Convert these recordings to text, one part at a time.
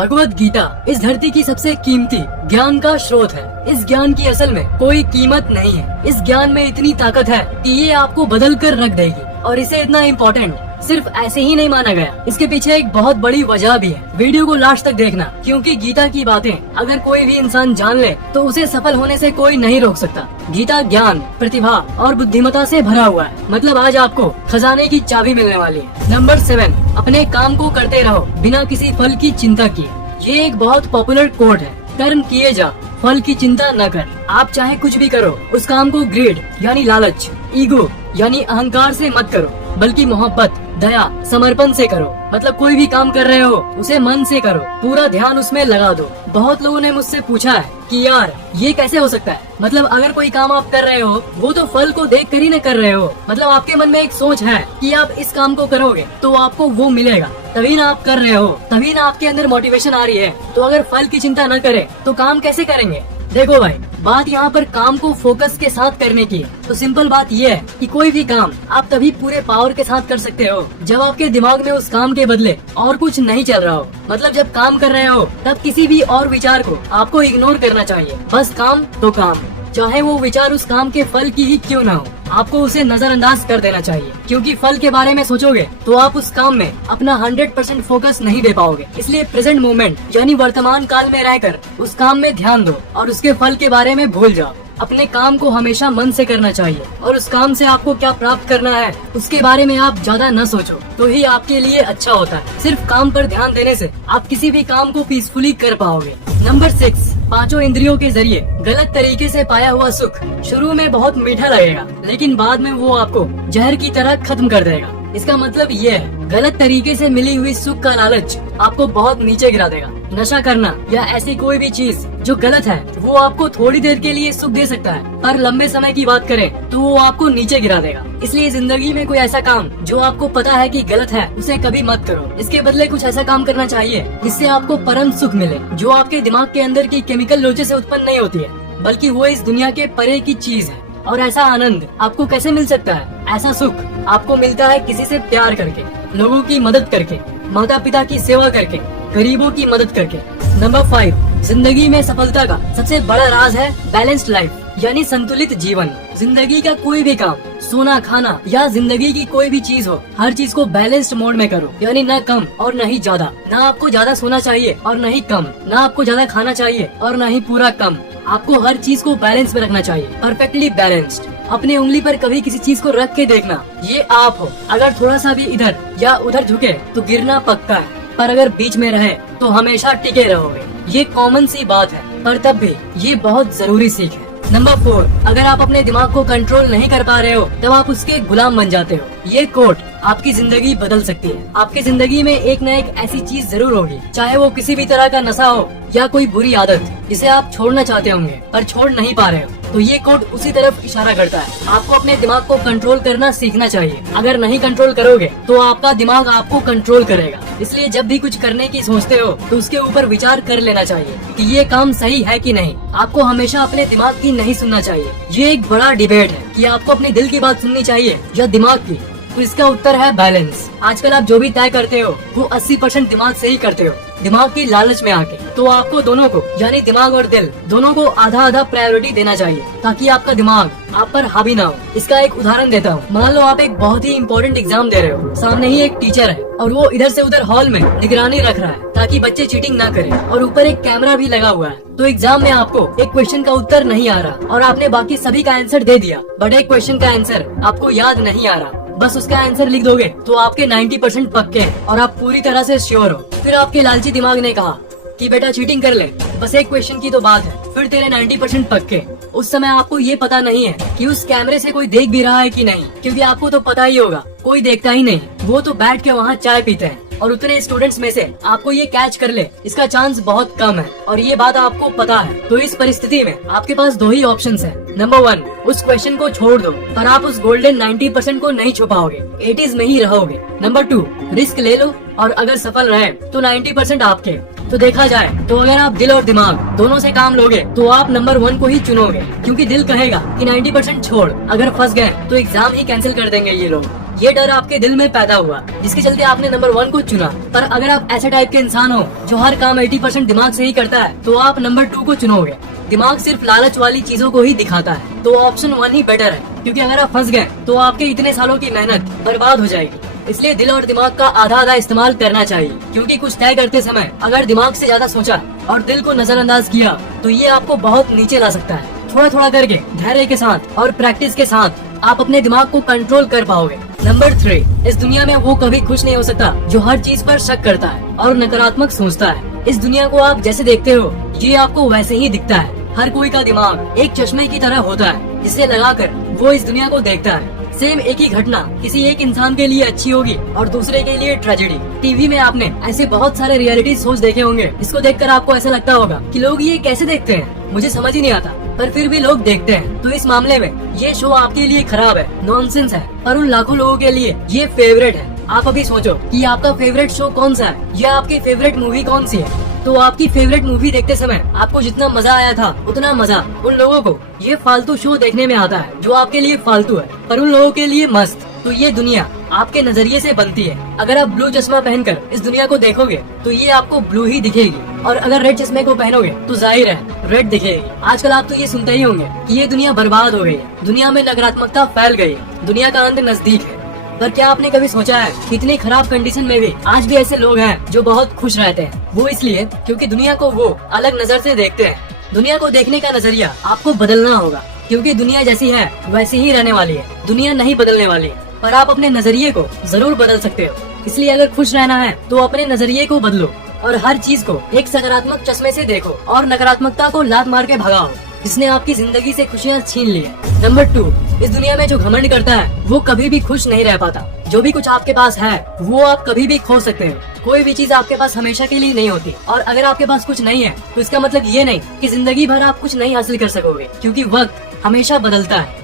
भगवत गीता इस धरती की सबसे कीमती ज्ञान का स्रोत है। इस ज्ञान की असल में कोई कीमत नहीं है। इस ज्ञान में इतनी ताकत है कि ये आपको बदल कर रख देगी। और इसे इतना इम्पोर्टेंट सिर्फ ऐसे ही नहीं माना गया, इसके पीछे एक बहुत बड़ी वजह भी है। वीडियो को लास्ट तक देखना, क्योंकि गीता की बातें अगर कोई भी इंसान जान ले तो उसे सफल होने से कोई नहीं रोक सकता। गीता ज्ञान, प्रतिभा और बुद्धिमत्ता से भरा हुआ है। मतलब आज आपको खजाने की चाबी मिलने वाली है। नंबर 7, अपने काम को करते रहो बिना किसी फल की चिंता किए। ये एक बहुत पॉपुलर कोट है। कर्म किए जा, फल की चिंता न कर। आप चाहे कुछ भी करो, उस काम को ग्रीड यानी लालच, ईगो यानी अहंकार से मत करो, बल्कि मोहब्बत, दया, समर्पण से करो। मतलब कोई भी काम कर रहे हो उसे मन से करो, पूरा ध्यान उसमें लगा दो। बहुत लोगों ने मुझसे पूछा है कि यार ये कैसे हो सकता है। मतलब अगर कोई काम आप कर रहे हो वो तो फल को देख कर ही न कर रहे हो। मतलब आपके मन में एक सोच है कि आप इस काम को करोगे तो आपको वो मिलेगा, तभी ना आप कर रहे हो, तभी ना आपके अंदर मोटिवेशन आ रही है। तो अगर फल की चिंता न करे तो काम कैसे करेंगे। देखो भाई, बात यहाँ पर काम को फोकस के साथ करने की है। तो सिंपल बात ये है कि कोई भी काम आप तभी पूरे पावर के साथ कर सकते हो जब आपके दिमाग में उस काम के बदले और कुछ नहीं चल रहा हो। मतलब जब काम कर रहे हो तब किसी भी और विचार को आपको इग्नोर करना चाहिए। बस काम तो काम, चाहे वो विचार उस काम के फल की ही क्यों ना हो, आपको उसे नजरअंदाज कर देना चाहिए। क्योंकि फल के बारे में सोचोगे तो आप उस काम में अपना 100% फोकस नहीं दे पाओगे। इसलिए प्रेजेंट मोमेंट यानी वर्तमान काल में रहकर उस काम में ध्यान दो और उसके फल के बारे में भूल जाओ। अपने काम को हमेशा मन से करना चाहिए और उस काम से आपको क्या प्राप्त करना है उसके बारे में आप ज्यादा न सोचो, तो ही आपके लिए अच्छा होता है। सिर्फ काम पर ध्यान देने से आप किसी भी काम को पीसफुली कर पाओगे। नंबर 6, 5 इंद्रियों के जरिए गलत तरीके से पाया हुआ सुख शुरू में बहुत मीठा लगेगा, लेकिन बाद में वो आपको जहर की तरह खत्म कर देगा। इसका मतलब ये है, गलत तरीके से मिली हुई सुख का लालच आपको बहुत नीचे गिरा देगा। नशा करना या ऐसी कोई भी चीज जो गलत है वो आपको थोड़ी देर के लिए सुख दे सकता है, पर लंबे समय की बात करें तो वो आपको नीचे गिरा देगा। इसलिए जिंदगी में कोई ऐसा काम जो आपको पता है कि गलत है उसे कभी मत करो। इसके बदले कुछ ऐसा काम करना चाहिए जिससे आपको परम सुख मिले, जो आपके दिमाग के अंदर की केमिकल लोचे से उत्पन्न नहीं होती है, बल्कि वो इस दुनिया के परे की चीज है। और ऐसा आनंद आपको कैसे मिल सकता है? ऐसा सुख आपको मिलता है किसी से प्यार करके, लोगों की मदद करके, माता पिता की सेवा करके, गरीबों की मदद करके। नंबर 5, जिंदगी में सफलता का सबसे बड़ा राज है बैलेंस्ड लाइफ यानी संतुलित जीवन। जिंदगी का कोई भी काम, सोना, खाना या जिंदगी की कोई भी चीज हो, हर चीज को बैलेंस्ड मोड में करो। यानी न कम और न ही ज्यादा। ना आपको ज्यादा सोना चाहिए और न ही कम, ना आपको ज्यादा खाना चाहिए और न ही पूरा कम। आपको हर चीज को बैलेंस में रखना चाहिए, परफेक्टली बैलेंस्ड। अपनी उंगली पर कभी किसी चीज को रख के देखना, ये आप हो। अगर थोड़ा सा भी इधर या उधर झुके तो गिरना पक्का है, पर अगर बीच में रहे तो हमेशा टिके रहोगे। ये कॉमन सी बात है, पर तब भी ये बहुत जरूरी सीख है। नंबर 4, अगर आप अपने दिमाग को कंट्रोल नहीं कर पा रहे हो तब आप उसके गुलाम बन जाते हो। ये कोट आपकी जिंदगी बदल सकती है। आपकी जिंदगी में एक न एक ऐसी चीज जरूर होगी, चाहे वो किसी भी तरह का नशा हो या कोई बुरी आदत जिसे आप छोड़ना चाहते होंगे पर छोड़ नहीं पा रहे हो। तो ये कोड उसी तरफ इशारा करता है। आपको अपने दिमाग को कंट्रोल करना सीखना चाहिए। अगर नहीं कंट्रोल करोगे तो आपका दिमाग आपको कंट्रोल करेगा। इसलिए जब भी कुछ करने की सोचते हो तो उसके ऊपर विचार कर लेना चाहिए कि ये काम सही है कि नहीं। आपको हमेशा अपने दिमाग की नहीं सुनना चाहिए। ये एक बड़ा डिबेट है कि आपको अपने दिल की बात सुननी चाहिए या दिमाग की। तो इसका उत्तर है बैलेंस। आजकल आप जो भी तय करते हो वो 80% दिमाग से ही करते हो, दिमाग की लालच में आके। तो आपको दोनों को यानी दिमाग और दिल दोनों को आधा आधा प्रायोरिटी देना चाहिए, ताकि आपका दिमाग आप पर हावी ना हो। इसका एक उदाहरण देता हूँ। मान लो आप एक बहुत ही इम्पोर्टेंट एग्जाम दे रहे हो, सामने ही एक टीचर है और वो इधर से उधर हॉल में निगरानी रख रहा है ताकि बच्चे चीटिंग ना करें, और ऊपर एक कैमरा भी लगा हुआ है। तो एग्जाम में आपको एक क्वेश्चन का उत्तर नहीं आ रहा और आपने बाकी सभी का आंसर दे दिया, बट एक क्वेश्चन का आंसर आपको याद नहीं आ रहा। बस उसका आंसर लिख दोगे तो आपके 90% पक्के हैं और आप पूरी तरह से श्योर हो। फिर आपके लालची दिमाग ने कहा कि बेटा चीटिंग कर ले, बस एक क्वेश्चन की तो बात है, फिर तेरे 90% पक्के। उस समय आपको ये पता नहीं है कि उस कैमरे से कोई देख भी रहा है कि नहीं, क्योंकि आपको तो पता ही होगा कोई देखता ही नहीं, वो तो बैठ के वहाँ चाय पीते हैं। और उतने स्टूडेंट्स में से आपको ये कैच कर ले इसका चांस बहुत कम है, और ये बात आपको पता है। तो इस परिस्थिति में आपके पास 2 ही ऑप्शंस हैं। नंबर 1, उस क्वेश्चन को छोड़ दो, पर आप उस गोल्डन 90% को नहीं छुपाओगे, 80s में ही रहोगे। नंबर 2, रिस्क ले लो और अगर सफल रहे तो 90% आपके। तो देखा जाए तो अगर आप दिल और दिमाग दोनों से काम लोगे तो आप नंबर 1 को ही चुनोगे, क्योंकि दिल कहेगा कि 90% छोड़, अगर फंस गए तो एग्जाम ही कैंसिल कर देंगे ये लोग। ये डर आपके दिल में पैदा हुआ, जिसके चलते आपने नंबर 1 को चुना। पर अगर आप ऐसे टाइप के इंसान हो जो हर काम 80% दिमाग से ही करता है, तो आप नंबर 2 को चुनोगे। दिमाग सिर्फ लालच वाली चीजों को ही दिखाता है, तो ऑप्शन 1 ही बेटर है, क्योंकि अगर आप फंस गए तो आपके इतने सालों की मेहनत बर्बाद हो जाएगी। इसलिए दिल और दिमाग का आधा आधा इस्तेमाल करना चाहिए, क्योंकि कुछ तय करते समय अगर दिमाग से ज्यादा सोचा और दिल को नजरअंदाज किया तो ये आपको बहुत नीचे ला सकता है। थोड़ा थोड़ा करके धैर्य के साथ और प्रैक्टिस के साथ आप अपने दिमाग को कंट्रोल कर पाओगे। नंबर 3, इस दुनिया में वो कभी खुश नहीं हो सकता जो हर चीज पर शक करता है और नकारात्मक सोचता है। इस दुनिया को आप जैसे देखते हो ये आपको वैसे ही दिखता है। हर कोई का दिमाग एक चश्मे की तरह होता है, जिसे लगाकर वो इस दुनिया को देखता है। सेम एक ही घटना किसी एक इंसान के लिए अच्छी होगी और दूसरे के लिए ट्रेजेडी। टीवी में आपने ऐसे बहुत सारे रियलिटी शोज देखे होंगे, इसको देखकर आपको ऐसा लगता होगा कि लोग ये कैसे देखते हैं, मुझे समझ ही नहीं आता, पर फिर भी लोग देखते हैं। तो इस मामले में ये शो आपके लिए खराब है, नॉनसेंस है, पर उन लाखों लोगों के लिए ये फेवरेट है। आप अभी सोचो कि आपका फेवरेट शो कौन सा है या आपकी फेवरेट मूवी कौन सी है। तो आपकी फेवरेट मूवी देखते समय आपको जितना मजा आया था, उतना मजा उन लोगों को ये फालतू शो देखने में आता है, जो आपके लिए फालतू है पर उन लोगों के लिए मस्त। तो ये दुनिया आपके नजरिए से बनती है। अगर आप ब्लू चश्मा पहनकर इस दुनिया को देखोगे तो ये आपको ब्लू ही दिखेगी, और अगर रेड चश्मे को पहनोगे तो जाहिर है रेड दिखेगी। आजकल आप तो ये सुनते ही होंगे कि ये दुनिया बर्बाद हो गई है, दुनिया में नकारात्मकता फैल गई है, दुनिया का अंत नजदीक है। पर क्या आपने कभी सोचा है कि इतनी खराब कंडीशन में भी आज भी ऐसे लोग हैं जो बहुत खुश रहते हैं? वो इसलिए क्योंकि दुनिया को वो अलग नजर से देखते हैं। दुनिया को देखने का नजरिया आपको बदलना होगा, क्योंकि दुनिया जैसी है वैसी ही रहने वाली है, दुनिया नहीं बदलने वाली है। पर आप अपने नजरिए को जरूर बदल सकते हो। इसलिए अगर खुश रहना है तो अपने नजरिए को बदलो और हर चीज को एक सकारात्मक चश्मे से देखो और नकारात्मकता को लात मार के भगाओ, जिसने आपकी जिंदगी से खुशियाँ छीन ली है। नंबर 2, इस दुनिया में जो घमंड करता है वो कभी भी खुश नहीं रह पाता। जो भी कुछ आपके पास है वो आप कभी भी खो सकते हो। कोई भी चीज आपके पास हमेशा के लिए नहीं होती, और अगर आपके पास कुछ नहीं है तो इसका मतलब ये नहीं कि जिंदगी भर आप कुछ नहीं हासिल कर सकोगे, क्योंकि वक्त हमेशा बदलता है।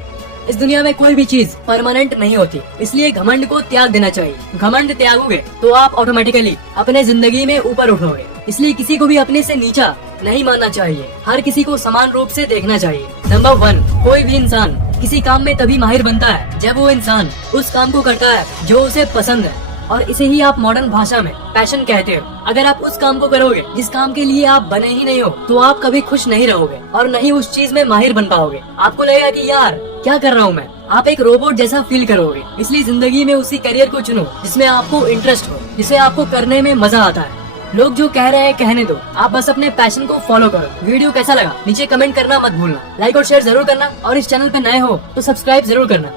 इस दुनिया में कोई भी चीज परमानेंट नहीं होती, इसलिए घमंड को त्याग देना चाहिए। घमंड त्यागोगे तो आप ऑटोमेटिकली अपने जिंदगी में ऊपर उठोगे। इसलिए किसी को भी अपने से नीचा नहीं मानना चाहिए, हर किसी को समान रूप से देखना चाहिए। नंबर 1, कोई भी इंसान किसी काम में तभी माहिर बनता है जब वो इंसान उस काम को करता है जो उसे पसंद है, और इसे ही आप मॉडर्न भाषा में पैशन कहते हो। अगर आप उस काम को करोगे जिस काम के लिए आप बने ही नहीं हो, तो आप कभी खुश नहीं रहोगे और न ही उस चीज में माहिर बन पाओगे। आपको लगेगा कि यार क्या कर रहा हूँ मैं, आप एक रोबोट जैसा फील करोगे। इसलिए जिंदगी में उसी करियर को चुनो जिसमें आपको इंटरेस्ट हो, जिसे आपको करने में मजा आता है। लोग जो कह रहे हैं कहने दो, आप बस अपने पैशन को फॉलो करो। वीडियो कैसा लगा नीचे कमेंट करना मत भूलना, लाइक और शेयर जरूर करना, और इस चैनल पे नए हो तो सब्सक्राइब जरूर करना।